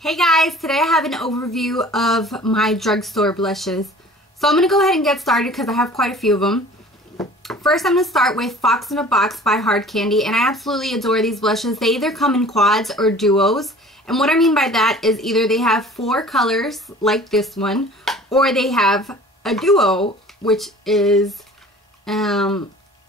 Hey guys, today I have an overview of my drugstore blushes. So I'm going to go ahead and get started because I have quite a few of them. First I'm going to start with Fox in a Box by Hard Candy, and I absolutely adore these blushes. They either come in quads or duos, and what I mean by that is either they have 4 colors like this one, or they have a duo which is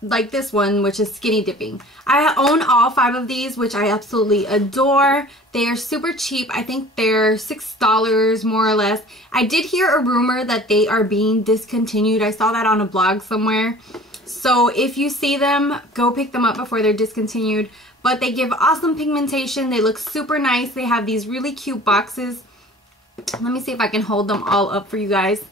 like this one, which is skinny dipping. I own all 5 of these, which I absolutely adore. They are super cheap. I think they're $6 more or less. I did hear a rumor that they are being discontinued. I saw that on a blog somewhere. So if you see them, go pick them up before they're discontinued. But they give awesome pigmentation. They look super nice. They have these really cute boxes. Let me see if I can hold them all up for you guys.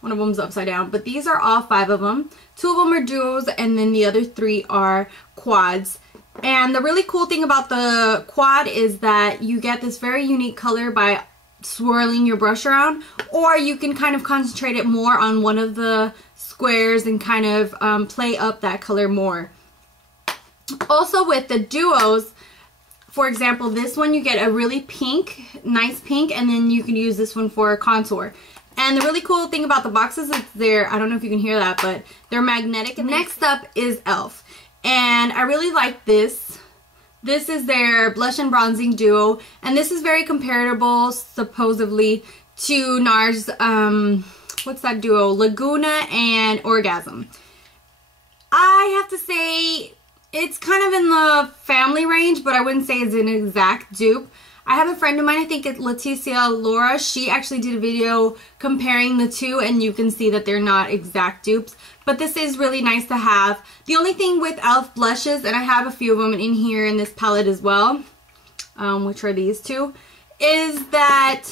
One of them's upside down, but these are all 5 of them. 2 of them are duos, and then the other 3 are quads. And the really cool thing about the quad is that you get this very unique color by swirling your brush around, or you can kind of concentrate it more on one of the squares and kind of play up that color more. Also with the duos, for example, this one you get a really pink, nice pink, and then you can use this one for a contour. And the really cool thing about the boxes is I don't know if you can hear that, but they're magnetic. And next up is e.l.f. And I really like this. This is their blush and bronzing duo. And this is very comparable, supposedly, to NARS, what's that duo? Laguna and Orgasm. I have to say, it's kind of in the family range, but I wouldn't say it's an exact dupe. I have a friend of mine, I think it's Leticia Laura. She actually did a video comparing the two, and you can see that they're not exact dupes. But this is really nice to have. The only thing with e.l.f. blushes, and I have a few of them in here in this palette as well, which are these two, is that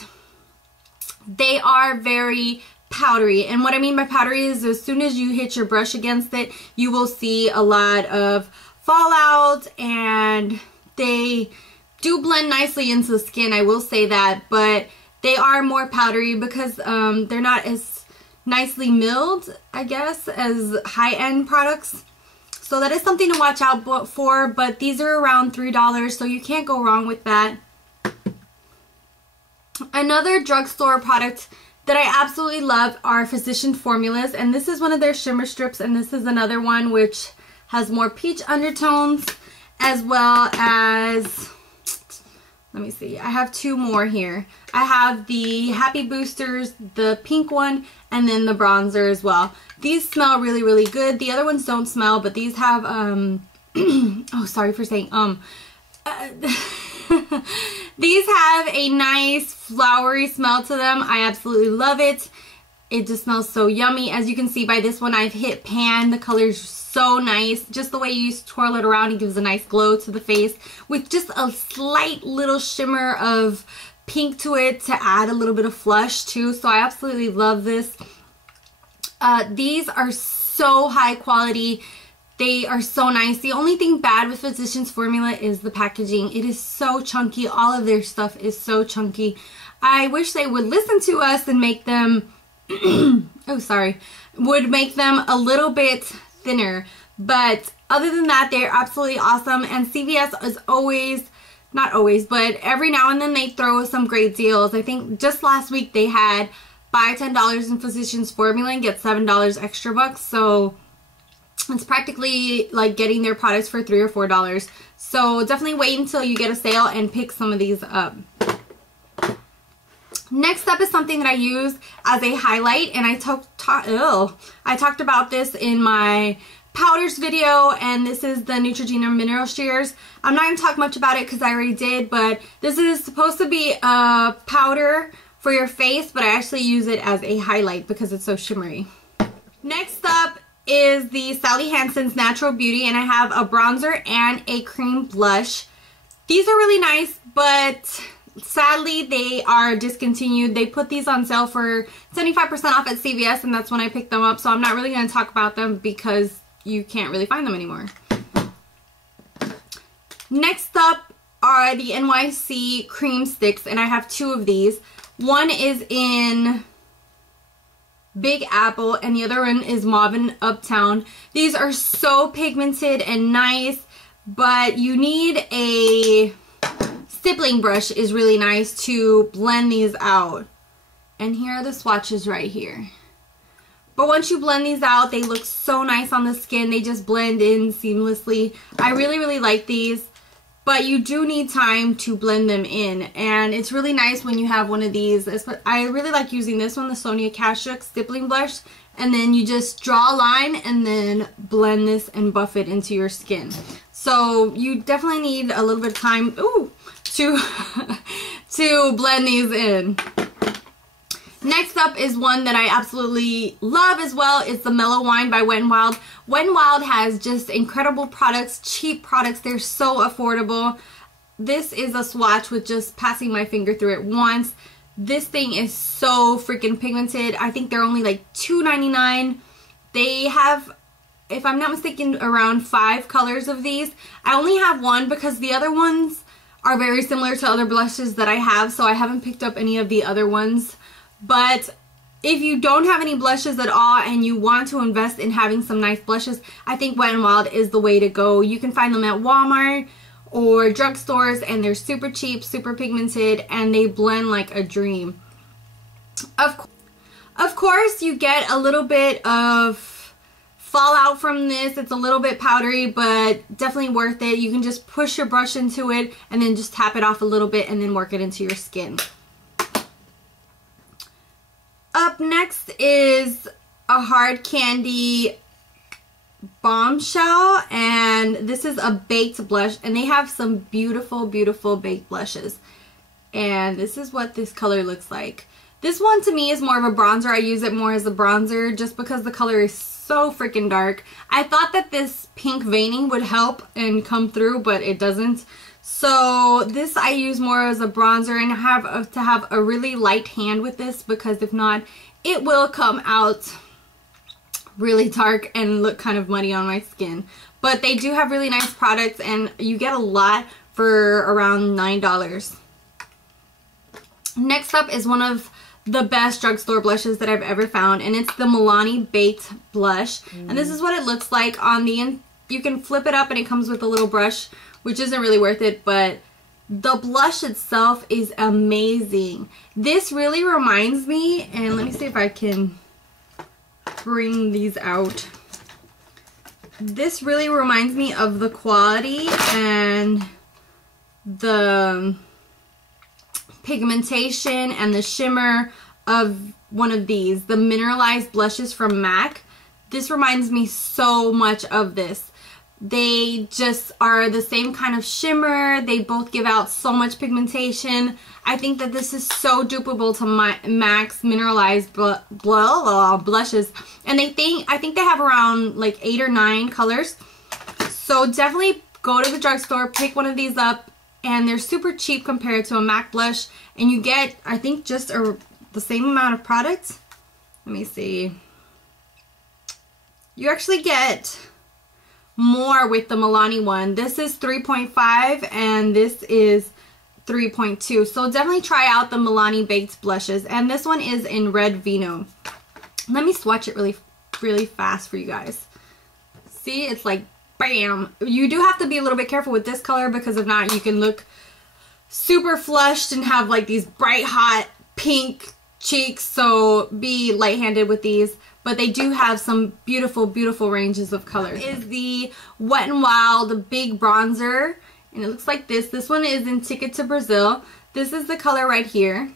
they are very powdery. And what I mean by powdery is as soon as you hit your brush against it, you will see a lot of fallout, and they do blend nicely into the skin, I will say that, but they are more powdery because they're not as nicely milled, I guess, as high-end products. So that is something to watch out for, but these are around $3, so you can't go wrong with that. Another drugstore product that I absolutely love are Physician Formulas, and this is one of their Shimmer Strips, and this is another one which has more peach undertones, as well as, let me see, I have 2 more here. I have the Happy Boosters, the pink one, and then the bronzer as well. These smell really, really good. The other ones don't smell, but these have, oh, sorry for saying, these have a nice flowery smell to them. I absolutely love it. It just smells so yummy. As you can see by this one, I've hit pan. The color's so nice. Just the way you twirl it around, it gives a nice glow to the face with just a slight little shimmer of pink to it to add a little bit of flush too. So I absolutely love this. These are so high quality. They are so nice. The only thing bad with Physicians Formula is the packaging. It is so chunky. All of their stuff is so chunky. I wish they would listen to us and make them oh, sorry, would make them a little bit thinner. But other than that, they're absolutely awesome. And CVS is always, not always, but every now and then they throw some great deals. I think just last week they had buy $10 in Physicians Formula and get $7 extra bucks. So it's practically like getting their products for $3 or $4. So definitely wait until you get a sale and pick some of these up. Next up is something that I use as a highlight, and I talked about this in my powders video, and this is the Neutrogena Mineral Shears. I'm not going to talk much about it because I already did, but this is supposed to be a powder for your face, but I actually use it as a highlight because it's so shimmery. Next up is the Sally Hansen's Natural Beauty, and I have a bronzer and a cream blush. These are really nice, but sadly they are discontinued. They put these on sale for 75% off at CVS, and that's when I picked them up, so I'm not really going to talk about them because you can't really find them anymore. Next up are the NYC Cream Sticks, and I have 2 of these. One is in Big Apple, and the other one is Mauve and Uptown. These are so pigmented and nice, but you need a stippling brush is really nice to blend these out. And here are the swatches right here. But once you blend these out, they look so nice on the skin. They just blend in seamlessly. I really, really like these. But you do need time to blend them in. And it's really nice when you have one of these. I really like using this one, the Sonia Kashuk Stippling Blush. And then you just draw a line and then blend this and buff it into your skin. So you definitely need a little bit of time to blend these in. Next up is one that I absolutely love as well. It's the Mellow Wine by Wet n Wild. Wet n Wild has just incredible products, cheap products. They're so affordable. This is a swatch with just passing my finger through it once. This thing is so freaking pigmented. I think they're only like $2.99. They have, if I'm not mistaken, around 5 colors of these. I only have one because the other ones are very similar to other blushes that I have, so I haven't picked up any of the other ones. But if you don't have any blushes at all and you want to invest in having some nice blushes, I think Wet n Wild is the way to go. You can find them at Walmart or drugstores, and they're super cheap, super pigmented, and they blend like a dream. Of course, you get a little bit of fallout from this. It's a little bit powdery, but definitely worth it. You can just push your brush into it and then just tap it off a little bit and then work it into your skin. Up next is a hard candy Bombshell, and this is a baked blush, and they have some beautiful, beautiful baked blushes. And this is what this color looks like. This one to me is more of a bronzer. I use it more as a bronzer just because the color is so freaking dark. I thought that this pink veining would help and come through, but it doesn't. So this I use more as a bronzer, and I have to have a really light hand with this because if not, it will come out really dark and look kind of muddy on my skin. But they do have really nice products, and you get a lot for around $9. Next up is one of the best drugstore blushes that I've ever found, and it's the Milani Baked Blush. And this is what it looks like on the end. You can flip it up and it comes with a little brush, which isn't really worth it, but the blush itself is amazing. This really reminds me, and let me see if I can bring these out. This really reminds me of the quality and the pigmentation and the shimmer of one of these, the Mineralized Blushes from MAC. This reminds me so much of this. They just are the same kind of shimmer. They both give out so much pigmentation. I think that this is so dupeable to MAC's Mineralized Blushes. And I think they have around like 8 or 9 colors. So definitely go to the drugstore, pick one of these up. And they're super cheap compared to a MAC blush. And you get, I think, just the same amount of product. Let me see. You actually get more with the Milani one. This is 3.5 and this is 3.2. So definitely try out the Milani Baked Blushes. And this one is in Red Vino. Let me swatch it really fast for you guys. See, it's like bam. You do have to be a little bit careful with this color because if not, you can look super flushed and have like these bright hot pink cheeks. So be light-handed with these. But they do have some beautiful, beautiful ranges of colors. This is the Wet n Wild Big Bronzer. And it looks like this. This one is in Ticket to Brazil. This is the color right here.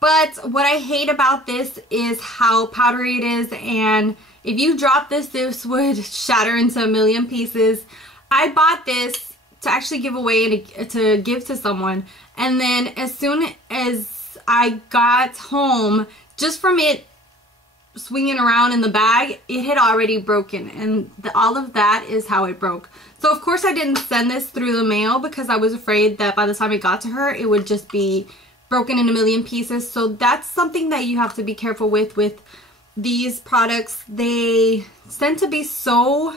But what I hate about this is how powdery it is. And if you drop this, this would shatter into a million pieces. I bought this to actually give away and to give to someone. And then as soon as I got home, just from it swinging around in the bag, it had already broken, and all of that is how it broke. So of course I didn't send this through the mail because I was afraid that by the time it got to her it would just be broken in a million pieces. So that's something that you have to be careful with these products. They tend to be so,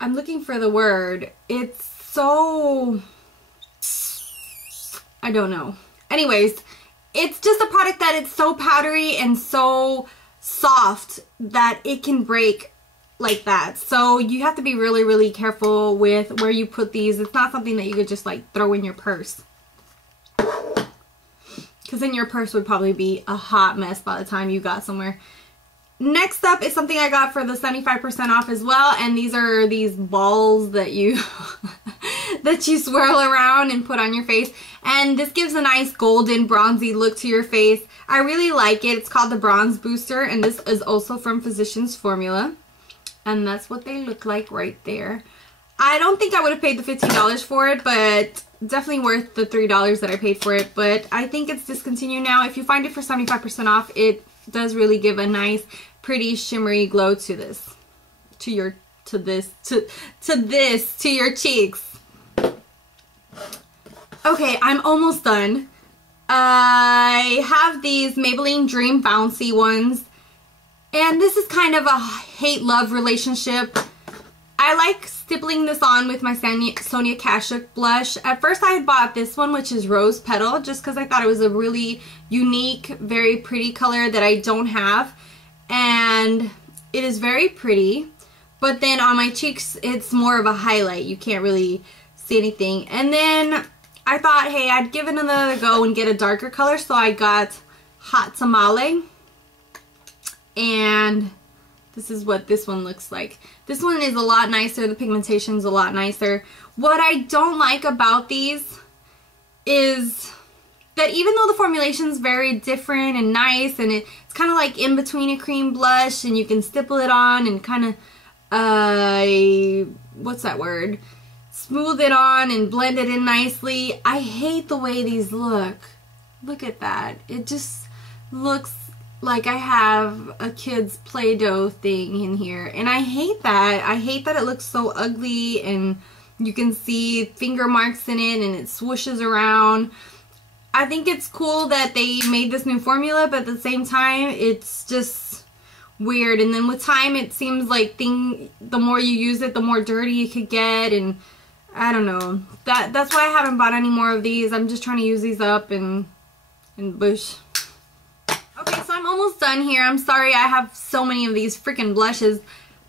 I'm looking for the word, it's so, I don't know. Anyways, it's just a product that it's so powdery and so soft that it can break like that. So you have to be really, really careful with where you put these. It's not something that you could just like throw in your purse, because then your purse would probably be a hot mess by the time you got somewhere. Next up is something I got for the 75% off as well, and these are these balls that you that you swirl around and put on your face, and this gives a nice golden bronzy look to your face. I really like it. It's called the Bronze Booster, and this is also from Physicians Formula, and that's what they look like right there. I don't think I would have paid the $15 for it, but definitely worth the $3 that I paid for it. But I think it's discontinued now. If you find it for 75% off, it does really give a nice pretty shimmery glow to this, to your cheeks. Okay, I'm almost done. I have these Maybelline Dream Bouncy ones, and this is kind of a hate-love relationship. I like stippling this on with my Sonia Kashuk blush. At first I had bought this one, which is Rose Petal, just because I thought it was a really unique, very pretty color that I don't have. And it is very pretty, but then on my cheeks it's more of a highlight. You can't really see anything. And then I thought, hey, I'd give it another go and get a darker color, so I got Hot Tamale. And this is what this one looks like. This one is a lot nicer. The pigmentation's a lot nicer. What I don't like about these is that even though the formulation's very different and nice, and it's kind of like in between a cream blush, and you can stipple it on and kind of, what's that word? Smooth it on and blend it in nicely. I hate the way these look. Look at that. It just looks like I have a kid's Play-Doh thing in here, and I hate that. I hate that it looks so ugly, and you can see finger marks in it, and it swooshes around. I think it's cool that they made this new formula, but at the same time, it's just weird. And then with time, it seems like the more you use it, the more dirty it could get, and I don't know. That's why I haven't bought any more of these. I'm just trying to use these up and bush. Okay, so I'm almost done here. I'm sorry I have so many of these freaking blushes.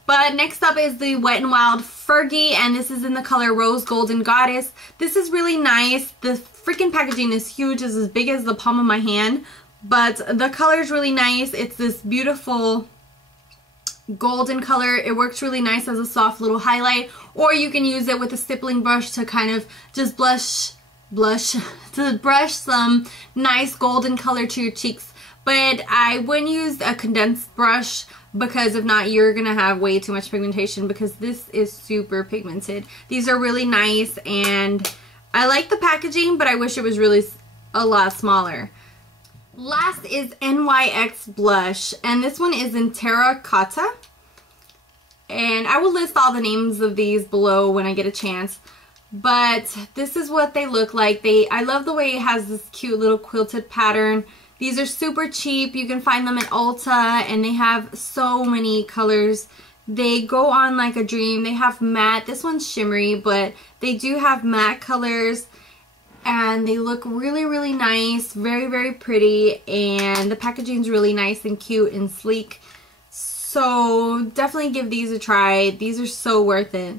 But next up is the Wet n Wild Fergie, and this is in the color Rose Golden Goddess. This is really nice. The freaking packaging is huge. It's as big as the palm of my hand. But the color is really nice. It's this beautiful golden color. It works really nice as a soft little highlight, or you can use it with a stippling brush to kind of just to brush some nice golden color to your cheeks. But I wouldn't use a condensed brush, because if not, you're gonna have way too much pigmentation, because this is super pigmented. These are really nice, and I like the packaging, but I wish it was really a lot smaller. Last is NYX Blush, and this one is in Terracotta. And I will list all the names of these below when I get a chance. But this is what they look like. I love the way it has this cute little quilted pattern. These are super cheap. You can find them at Ulta, and they have so many colors. They go on like a dream. They have matte. This one's shimmery, but they do have matte colors, and they look really, really nice. Very, very pretty, and the packaging's really nice and cute and sleek. So definitely give these a try. These are so worth it.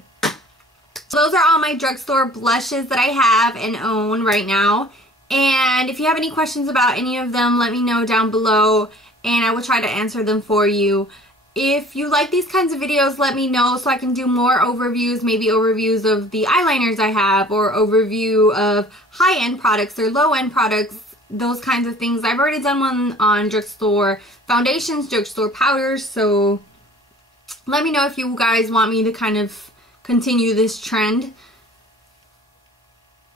So those are all my drugstore blushes that I have and own right now. And if you have any questions about any of them, let me know down below, and I will try to answer them for you. If you like these kinds of videos, let me know so I can do more overviews, maybe overviews of the eyeliners I have, or overview of high-end products or low-end products, those kinds of things. I've already done one on drugstore foundations, drugstore powders, so let me know if you guys want me to kind of continue this trend.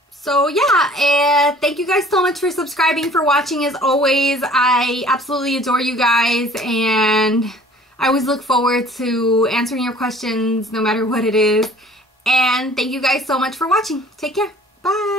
So yeah, thank you guys so much for subscribing, for watching as always. I absolutely adore you guys, and I always look forward to answering your questions no matter what it is. And thank you guys so much for watching. Take care. Bye.